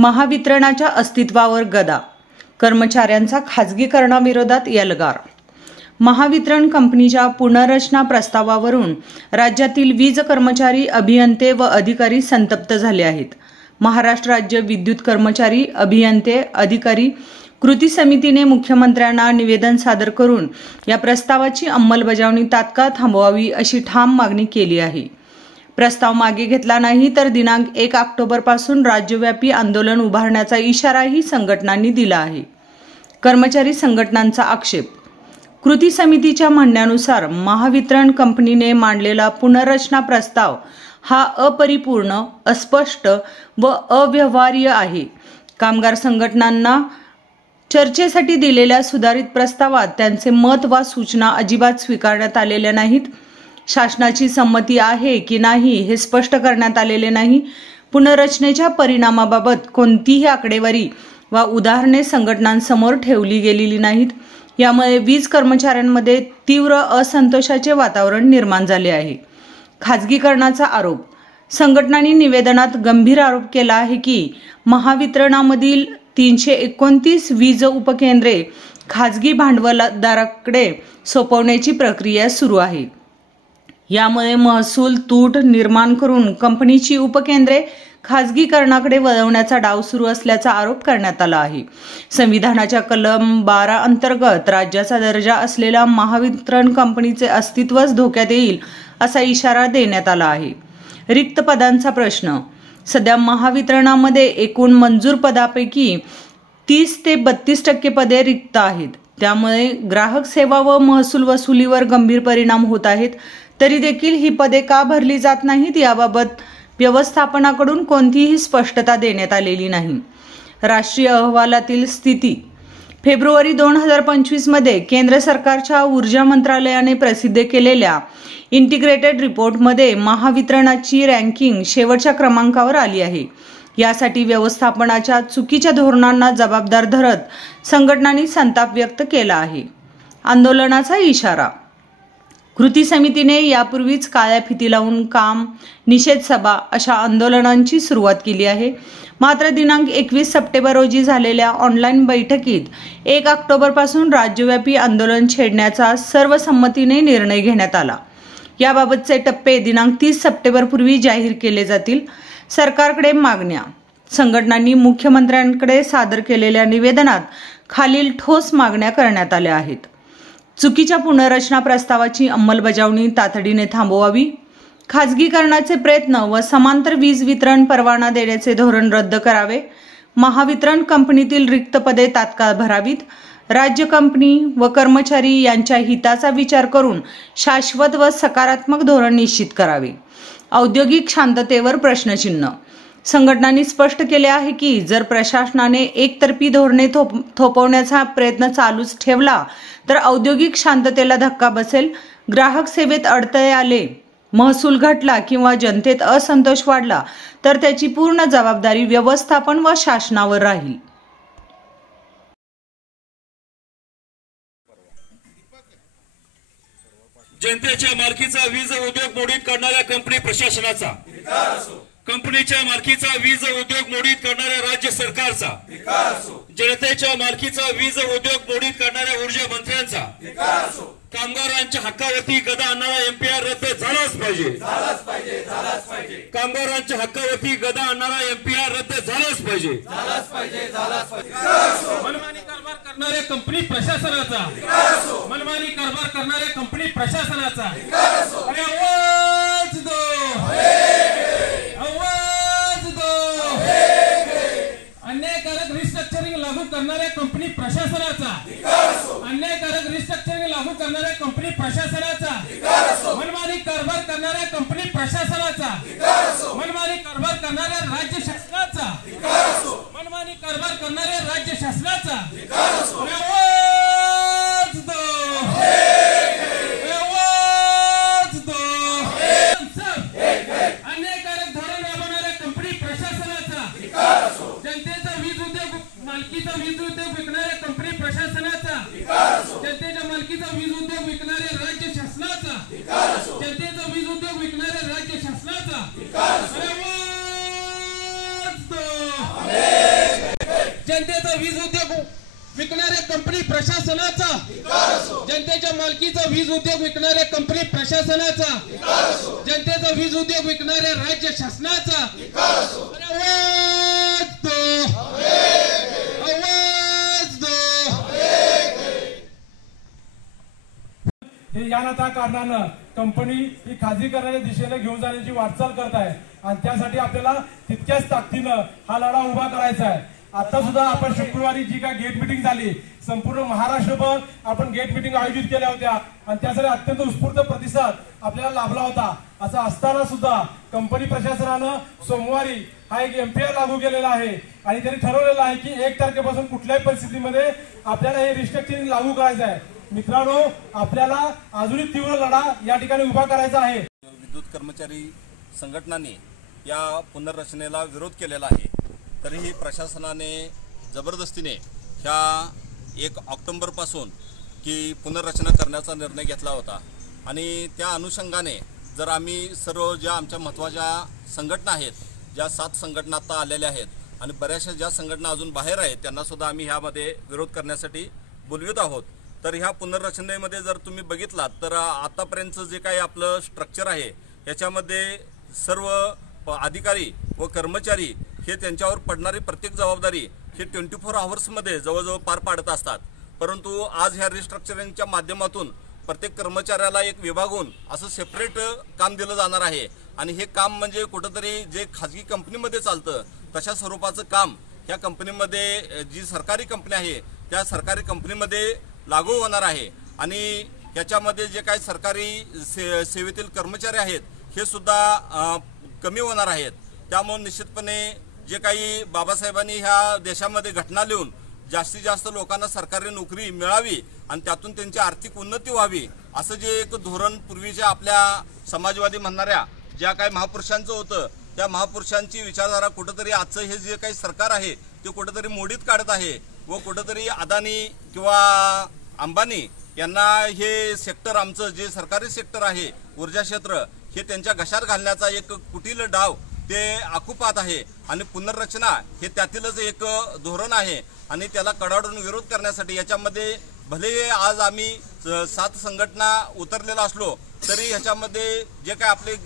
महावितरणाच्या अस्तित्वावर गदा, कर्मचाऱ्यांचा खाजगीकरणाविरोधात एल्गार। महावितरण कंपनीच्या पुनर्रचना प्रस्तावावरून राज्यातील वीज कर्मचारी, अभियंते व अधिकारी संतप्त झाले आहेत। महाराष्ट्र राज्य विद्युत कर्मचारी, अभियंते, अधिकारी कृती समितीने मुख्यमंत्र्यांना निवेदन सादर करून या प्रस्तावाची अंमलबजावणी तात्काळ थांबवावी अशी ठाम मागणी केली आहे। प्रस्ताव मागे घेतला नाही तर दिनांक 1 ऑक्टोबरपासून राज्यव्यापी आंदोलन उभारण्याचा इशाराही संघटनांनी दिला आहे। कर्मचारी संघटनांचा आक्षेप। कृती समितीच्या म्हणण्यानुसार महावितरण कंपनीने मांडलेला पुनर्रचना प्रस्ताव हा अपरिपूर्ण, अस्पष्ट व अव्यवहार्य आहे। कामगार संघटनांना चर्चेसाठी दिलेल्या सुधारित प्रस्तावात त्यांचे मत वा सूचना अजिबात स्वीकारण्यात आलेल्या नाहीत। शासनाची संमती आहे की नाही हे स्पष्ट करण्यात आलेले नाही। पुनर्रचनेच्या परिणामाबाबत कोणतीही आकडेवारी वा उदाहरणे संघटनांसमोर ठेवली गेलेली नाहीत। यामुळे वीज कर्मचाऱ्यांमध्ये तीव्र असंतोषाचे वातावरण निर्माण झाले आहे। खाजगीकरणाचा आरोप। संघटनांनी निवेदनात गंभीर आरोप केला आहे की महावितरणामधील 329 वीज उपकेंद्रे खाजगी भांडवलदाराकडे सोपवण्याची प्रक्रिया सुरू आहे। यामुळे महसूल तूट निर्माण करून कंपनीची उपकेंद्रे खाजगीकरणाकडे वळवण्याचा डाव सुरू असल्याचा आरोप करण्यात आला आहे। संविधानाच्या कलम 12 अंतर्गत राज्याचा दर्जा असलेल्या महावितरण कंपनीचे अस्तित्वच धोक्यात येईल असा इशारा देण्यात आला आहे। रिक्त पदांचा प्रश्न। सध्या महावितरणामध्ये एकूण मंजूर पदापैकी 30 ते 32% पदे रिक्त आहेत। त्यामुळे ग्राहक सेवा व महसूल वसुलीवर गंभीर परिणाम होत आहेत। तरी देखील ही पदे का भरली जात नाहीत याबाबत व्यवस्थापनाकडून कोणतीही स्पष्टता देण्यात आलेली नाही। राष्ट्रीय अहवालातील स्थिती। फेब्रुवारी 2025 मध्ये केंद्र सरकारच्या ऊर्जा मंत्रालयाने प्रसिद्ध केलेल्या इंटिग्रेटेड रिपोर्टमध्ये महावितरणाची रँकिंग शेवटच्या क्रमांकावर आली आहे। यासाठी व्यवस्थापनाच्या चुकीच्या धोरणांना जबाबदार धरत संघटनांनी संताप व्यक्त केला आहे। आंदोलनाचा इशारा। कृती समितीने यापूर्वीच काळ्या फिती लावून काम, निषेध सभा अशा आंदोलनांची सुरुवात केली आहे। मात्र दिनांक 21 सप्टेंबर रोजी झालेल्या ऑनलाईन बैठकीत 1 ऑक्टोबरपासून राज्यव्यापी आंदोलन छेडण्याचा सर्वसंमतीने निर्णय घेण्यात आला। याबाबतचे टप्पे दिनांक 30 सप्टेंबरपूर्वी जाहीर केले जातील। सरकारकडे मागण्या। संघटनांनी मुख्यमंत्र्यांकडे सादर केलेल्या निवेदनात खालील ठोस मागण्या करण्यात आल्या आहेत। चुकीच्या पुनर्रचना प्रस्तावाची अंमलबजावणी तातडीने थांबवावी। खाजगीकरणाचे प्रयत्न व समांतर वीज वितरण परवाना देण्याचे धोरण रद्द करावे। महावितरण कंपनीतील रिक्त पदे तात्काळ भरावीत। राज्य कंपनी व कर्मचारी यांच्या हिताचा विचार करून शाश्वत व सकारात्मक धोरण निश्चित करावे। औद्योगिक शांततेवर प्रश्नचिन्ह। संघटनांनी स्पष्ट केले आहे की जर प्रशासनाने एकतर्फी धोरणे थोपवण्याचा प्रयत्न चालूच ठेवला तर औद्योगिक शांततेला धक्का बसेल, ग्राहक सेवेत अडथळे आले, महसूल घटला किंवा जनतेत असंतोष वाढला तर त्याची पूर्ण जबाबदारी व्यवस्थापन व शासनावर राहील। जनतेच्या मालकीचा वीज उद्योग मोडीत करणाऱ्या कंपनी प्रशासनाचा, कंपनीच्या मालकीचा वीज उद्योग मोडीत करणाऱ्या राज्य सरकारचा, जनतेच्या मालकीचा वीज उद्योग मोडीत करणाऱ्या ऊर्जा मंत्र्यांचा, कामगारांच्या हक्कावरती गदा आणणारा एमपीआर रद्द झालाच पाहिजे। कामगारांच्या हक्कावरती गदा आणणारा एमपीआर रद्द झालाच पाहिजे। मनमानी कारभार करणाऱ्या कंपनी प्रशासनाचा, मनमानी कारभार करणाऱ्या कंपनी प्रशासनाचा आवाज दो, आवाज दो। अन्यायकारक रिस्ट्रक्चरिंग लागू करणाऱ्या कंपनी प्रशासनाचा, अन्यायकारक रिस्ट्रक्चरिंग लागू करणाऱ्या कंपनी प्रशासनाचा, मनमानी कारभार करणाऱ्या कंपनी प्रशासनाचा, मनमानी कारभार करणाऱ्या राज्य शासनाचा, मनमानी कारभार करणाऱ्या राज्य शासनाचा आवाज दो, आवाज दो। अन्यायकारक धोरण राबवणाऱ्या कंपनी प्रशासनाचा, जनतेचा वीज उद्योग मालकीचा वीज उद्योग विकणाऱ्या कंपनी प्रशासनाचा, जनतेच्या मालकीचा वीज उद्योग विकणाऱ्या राज्य शासनाचा, जनतेचा वीज उद्योग विकणाऱ्या राज्य शासनाचा आवाज जनतेचा वीज उद्योग विकणाऱ्या कंपनी प्रशासनाचा, जनतेच्या मालकीचा वीज उद्योग विकणाऱ्या कंपनी प्रशासनाचा, जनतेचा वीज उद्योग विकणाऱ्या राज्य शासनाचा आवाज दो, आवाज दो. हे या ना त्या कारणानं कंपनी ही खाजगीकरणाच्या दिशेने घेऊन जाण्याची वाटचाल करत आहे आणि त्यासाठी आपल्याला तितक्याच ताकदीनं हा लढा उभा करायचा आहे. आता सुद्धा आपण शुक्रवारी जी काय गेट मिटिंग झाली, संपूर्ण महाराष्ट्रभर आपण गेट मिटिंग आयोजित केल्या होत्या आणि त्यासाठी अत्यंत उत्स्फूर्त प्रतिसाद आपल्याला लाभला होता. असं असताना सुद्धा कंपनी प्रशासनानं सोमवारी हा एक MPR लागू केलेला आहे आणि त्यांनी ठरवलेलं आहे की 1 तारखेपासून कुठल्याही परिस्थितीमध्ये आपल्याला हे रिस्ट्रिक्शन लागू करायचं आहे. मित्रांनो, आपल्याला अजूनही तीव्र लढा या ठिकाणी उभा करायचा आहे. विद्युत कर्मचारी संघटनांनी या पुनर्रचनेला विरोध केलेला आहे. तरीही प्रशासनाने जबरदस्तीने ह्या 1 ऑक्टोबरपासून की पुनर्रचना करण्याचा निर्णय घेतला होता आणि त्या अनुषंगाने जर आम्ही सर्व ज्या आमच्या महत्त्वाच्या संघटना आहेत, ज्या 7 संघटना आता आलेल्या आहेत आणि बऱ्याचशा ज्या संघटना अजून बाहेर आहेत त्यांनासुद्धा आम्ही ह्यामध्ये विरोध करण्यासाठी बोलवित आहोत. तर ह्या पुनर्रचनेमध्ये जर तुम्ही बघितलात तर आतापर्यंतचं जे काही आपलं स्ट्रक्चर आहे याच्यामध्ये सर्व अधिकारी व कर्मचारी हे त्यांच्यावर पडणारी प्रत्येक जबाबदारी हे 24 आवर्समध्ये जवळजवळ पार पाडत असतात. परंतु आज ह्या रिस्ट्रक्चरिंगच्या माध्यमातून प्रत्येक कर्मचाऱ्याला एक विभागून असं सेपरेट काम दिलं जाणार आहे आणि हे काम म्हणजे कुठंतरी जे खाजगी कंपनीमध्ये चालतं तशा स्वरूपाचं काम ह्या कंपनीमध्ये जी सरकारी कंपनी आहे त्या सरकारी कंपनीमध्ये लागू होणार आहे आणि याच्यामध्ये जे काही सरकारी सेवेतील कर्मचारी आहेत हे सुद्धा कमी होणार आहेत. त्यामुळे निश्चितपणे जे काही बाबासाहेबांनी ह्या देशामध्ये घटना लिहून जास्तीत जास्त लोकांना सरकारी नोकरी मिळावी आणि त्यातून त्यांची आर्थिक उन्नती व्हावी असं जे एक धोरण पूर्वीच्या आपल्या समाजवादी म्हणणाऱ्या ज्या काही महापुरुषांचं होतं त्या महापुरुषांची विचारधारा कुठंतरी आजचं हे जे काही सरकार आहे ते कुठंतरी मोडीत काढत आहे व कुठंतरी अदानी किंवा अंबानी यांना हे सेक्टर आमचं जे सरकारी सेक्टर आहे ऊर्जा क्षेत्र हे त्यांच्या घशात घालण्याचा एक कुटील डाव ते आखूपात आहे आणि पुनर्रचना हे त्यातीलच एक धोरण आहे आणि त्याला कडाडून विरोध करण्यासाठी याच्यामध्ये भले आज आम्ही 7 संघटना उतरलेला असलो तरी ह्याच्यामध्ये जे काय आपले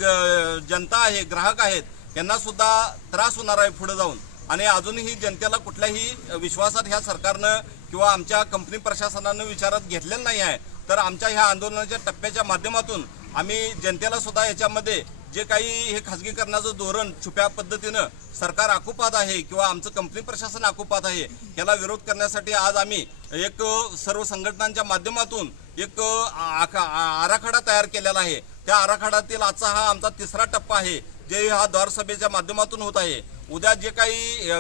जनता आहे, ग्राहक आहेत यांना सुद्धा त्रास होणार आहे पुढे जाऊन आणि अजूनही जनतेला कुठल्याही विश्वासात ह्या सरकारनं किंवा आमच्या कंपनी प्रशासनानं विचारात घेतलेलं नाही आहे. तर आमच्या ह्या आंदोलनाच्या टप्प्याच्या माध्यमातून आम्ही जनतेला सुद्धा याच्यामध्ये जे काही हे खाजगीकरणाचं धोरण छुप्या पद्धतीनं सरकार आखूपात आहे किंवा आमचं कंपनी प्रशासन आखूपात आहे याला विरोध करण्यासाठी आज आम्ही एक सर्व संघटनांच्या माध्यमातून एक आराखडा तयार केलेला आहे. त्या आराखड्यातील आजचा हा आमचा 3रा टप्पा आहे जे हा द्वार सभेच्या माध्यमातून होत आहे. उद्या जे काही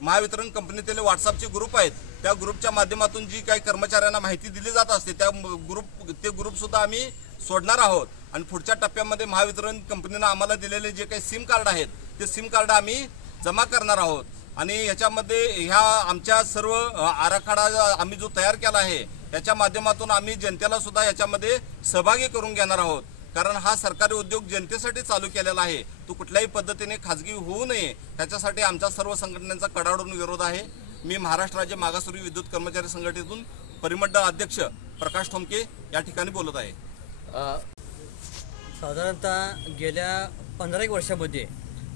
महावितरण कंपनीतील व्हॉट्सअपचे ग्रुप आहेत त्या ग्रुपच्या माध्यमातून जी काही कर्मचाऱ्यांना माहिती दिली जात असते ते ग्रुप सुद्धा आम्ही सोडणार आहोत आणि पुढच्या टप्प्यामध्ये महावितरण कंपनीनं आम्हाला दिलेले जे काही सिम कार्ड आहेत ते सिम कार्ड आम्ही जमा करणार आहोत आणि याच्यामध्ये ह्या आमच्या सर्व आराखडा आम्ही जो तयार केला आहे त्याच्या माध्यमातून आम्ही जनतेला सुद्धा याच्यामध्ये सहभागी करून घेणार आहोत. कारण हा सरकारी उद्योग जनतेसाठी चालू केलेला आहे, तो कुठल्याही पद्धतीने खाजगी होऊ नये त्याच्यासाठी आमच्या सर्व संघटनांचा कडाडून विरोध आहे. मी महाराष्ट्र राज्य मागासवर्गीय विद्युत कर्मचारी संघटनेतून परिमंडळ अध्यक्ष प्रकाश ठोंके या ठिकाणी बोलत आहे. साधारणतः गेल्या 15 वर्षामध्ये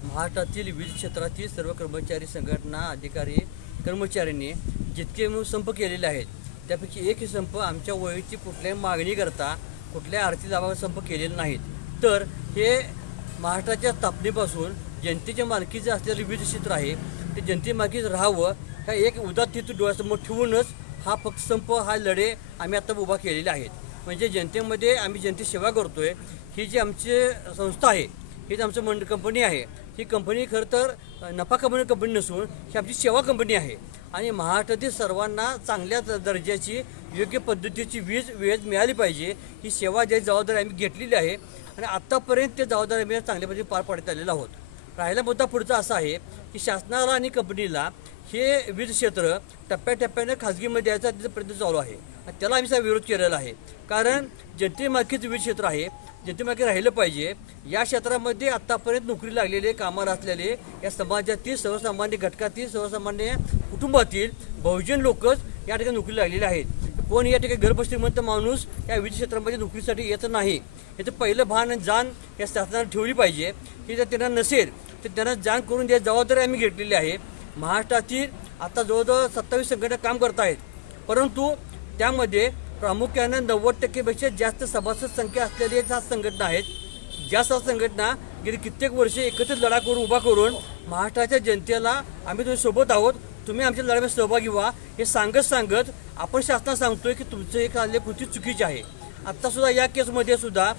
महाराष्ट्रातील वीज क्षेत्रातील सर्व कर्मचारी संघटना अधिकारी कर्मचाऱ्यांनी जितके म्हणून संप केलेले आहेत त्यापैकी एकही संप आमच्या वैयक्तिक कुठल्याही मागणी करता कुठल्या आर्थिक लाभावर संप केलेले नाहीत. तर हे महाराष्ट्राच्या स्थापनेपासून जनतेच्या मालकीचं असलेलं वीज क्षेत्र आहे ते जनते मालकीच राहावं ह्या एक उदात्त हेतू डोळ्यासमोर ठेवूनच हा फक्त संप हा लढे आम्ही आता उभा केलेले आहेत. म्हणजे जनतेमध्ये आम्ही जनतेची सेवा करतोय. ही जी आमची संस्था आहे हीच आमचं कंपनी आहे. ही कंपनी खरं तर नफा कमवणारी कंपनी नसून ही आमची सेवा कंपनी आहे आणि महाराष्ट्रातील सर्वांना चांगल्या दर्जाची योग्य पद्धतीची वीज वेळेत मिळाली पाहिजे ही सेवा ज्याची जबाबदारी आम्ही घेतलेली आहे आणि आत्तापर्यंत ते जबाबदारी आम्ही चांगल्या पद्धतीने पार पाडत आलेलो आहोत. राहिला मुद्दा पुढचा असा आहे की शासनाला आणि कंपनीला हे वीज क्षेत्र टप्प्याटप्प्याने खाजगीमध्ये द्यायचा तिचा प्रयत्न चालू आहे आणि त्याला आम्ही विरोध केलेला आहे. कारण जनते मालकीचं वीज क्षेत्र आहे जनतेमागे राहिलं पाहिजे। या क्षेत्रामध्ये आत्तापर्यंत नोकरी लागलेले, कामाला असलेले या समाजातील सर्वसामान्य घटकातील, सर्वसामान्य कुटुंबातील बहुजन लोकच या ठिकाणी नोकरी लागलेले आहेत। कोण या ठिकाणी गर्भश्रीमंत माणूस या वीज क्षेत्रामध्ये नोकरीसाठी येत नाही। याचं पहिलं भान आणि जाण या शासनाने ठेवली पाहिजे की जर त्यांना नसेल तर त्यांना जाण करून द्यायची जबाबदारी आम्ही घेतलेली आहे। महाराष्ट्रातील आता जवळजवळ 27 संघटना काम करत आहेत, परंतु त्यामध्ये प्रामुख्यानं 90% जास्त सभासद संख्या असलेल्या संघटना आहेत। ज्या संघटना गेली कित्येक वर्षे एकत्रित लढा करून उभा करून महाराष्ट्राच्या जनतेला आम्ही तुम्ही सोबत आहोत, तुम्ही आमच्या लढ्यामध्ये सहभागी व्हा हे सांगत आपण शासनाला सांगतोय की तुमचं हे काढले कृती चुकीची आहे। आत्तासुद्धा या केसमध्ये सुद्धा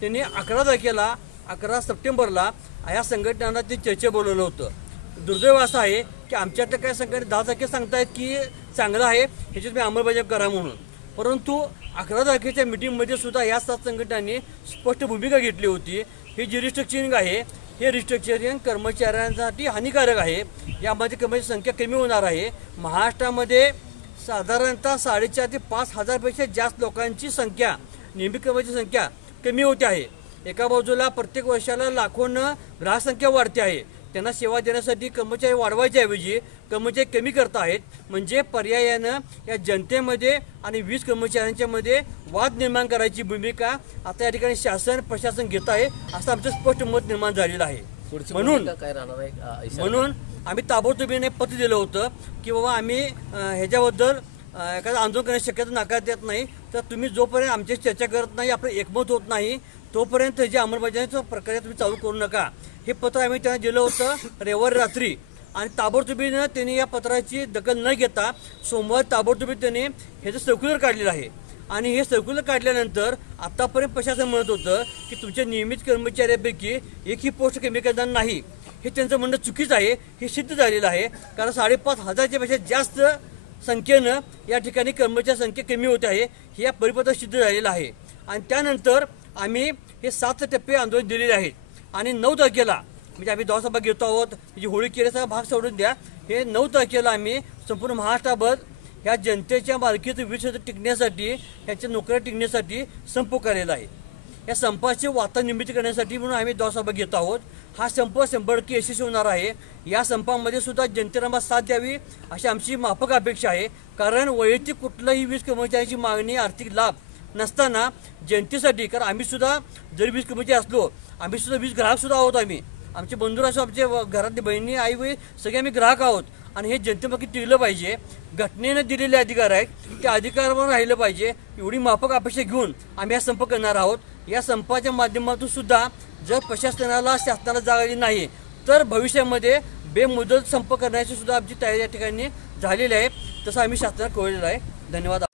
त्यांनी 11 तारखेला 11 सप्टेंबरला या संघटनांना ते चर्चा बोलवलं होतं। दुर्दैव असं आहे की आमच्यातल्या काही संघटना 10 तारखे सांगतायत की चांगलं आहे ह्याची तुम्ही अंमलबजावणी करा म्हणून, परंतु 11 तारखेच्या मीटिंगमध्ये सुद्धा या 7 संघटनांनी स्पष्ट भूमिका घेतली होती। हे जे रिस्ट्रक्चरिंग आहे हे रिस्ट्रक्चरिंग कर्मचाऱ्यांसाठी हानिकारक आहे। यामध्ये कर्मचारी संख्या कमी होणार आहे। महाराष्ट्रामध्ये साधारणतः 4,500 ते 5,000पेक्षा जास्त लोकांची संख्या, नियमित कर्मचारी संख्या कमी होते आहे। एका बाजूला प्रत्येक वर्षाला लाखोंना ग्राहक संख्या वाढते आहे, त्यांना सेवा देण्यासाठी कर्मचारी वाढवायच्या ऐवजी कर्मचारी कमी करत आहेत। म्हणजे पर्यायानं या जनतेमध्ये आणि वीज कर्मचाऱ्यांच्या मध्ये वाद निर्माण करायची भूमिका आता या ठिकाणी शासन प्रशासन घेत आहे असं आमचं स्पष्ट मत निर्माण झालेलं आहे। म्हणून आम्ही ताबडतोबीने पत्र दिलं होतं की बाबा आम्ही ह्याच्याबद्दल एखादं आंदोलन करण्याची शक्यता नाकारता येत नाही, तर तुम्ही जोपर्यंत आमच्याशी चर्चा करत नाही, आपलं एकमत होत नाही, तोपर्यंत जे अंमलबजावणीच्या प्रक्रिया तुम्ही चालू करू नका हे पत्र आम्ही त्यांना दिलं होतं रविवारी रात्री। आणि ताबडतोबीनं त्यांनी या पत्राची दखल न घेता सोमवार ताबडतोबी त्यांनी ह्याचं सर्क्युलर काढलेलं आहे। आणि हे सर्क्युलर काढल्यानंतर आतापर्यंत प्रशासन म्हणत होतं की तुमच्या नियमित कर्मचाऱ्यांपैकी एकही पोस्ट कमी करणार नाही, हे त्यांचं म्हणणं चुकीचं आहे। हे सिद्ध झालेलं आहे, कारण 5,500च्या पेक्षा जास्त संख्येनं या ठिकाणी कर्मचारी संख्या कमी होत आहे, हे या परिपत्रक सिद्ध झालेलं आहे। आणि त्यानंतर आम्ही हे 7 टप्पे आंदोलन दिलेले आहेत आणि 9 तारखेला म्हणजे आम्ही दौसभा घेतो आहोत, म्हणजे होळी केल्याचा भाग सोडून द्या, हे 9 तारखेला आम्ही संपूर्ण महाराष्ट्राभर ह्या जनतेच्या मालकीचं वीज क्षेत्र टिकण्यासाठी, ह्याच्या नोकऱ्या टिकण्यासाठी संप केलेला आहे। या संपाचे वातावरण निर्मिती करण्यासाठी म्हणून आम्ही दौसभा घेत आहोत। हा संप 100% यशस्वी होणार आहे। या संपामध्ये सुद्धा जनतेला साथ द्यावी अशी आमची माफक अपेक्षा आहे, कारण वैयक्तिक कुठलाही वीज कर्मचाऱ्यांची मागणी, आर्थिक लाभ नसताना जनतेसाठी, कारण आम्ही सुद्धा जरी वीज कर्मचारी असलो, आम्ही सुद्धा वीज ग्राहक सुद्धा आहोत, आमचे बंधू असो, आमच्या घरातले बहिणी, आई वय सगळे आम्ही ग्राहक आहोत आणि हे जनतेमध्ये टिकलं पाहिजे। घटनेनं दिलेले अधिकार आहेत त्या अधिकारावर राहिलं पाहिजे, एवढी माफक अपेक्षा घेऊन आम्ही हा संप करणार आहोत। या संपाच्या माध्यमातून सुद्धा जर प्रशासनाला, शासनाला जाग आली नाही तर भविष्यामध्ये बेमुदत संप करण्याची सुद्धा आमची तयारी या ठिकाणी झालेली आहे, तसं आम्ही शासनाला कळवलेलं आहे। धन्यवाद।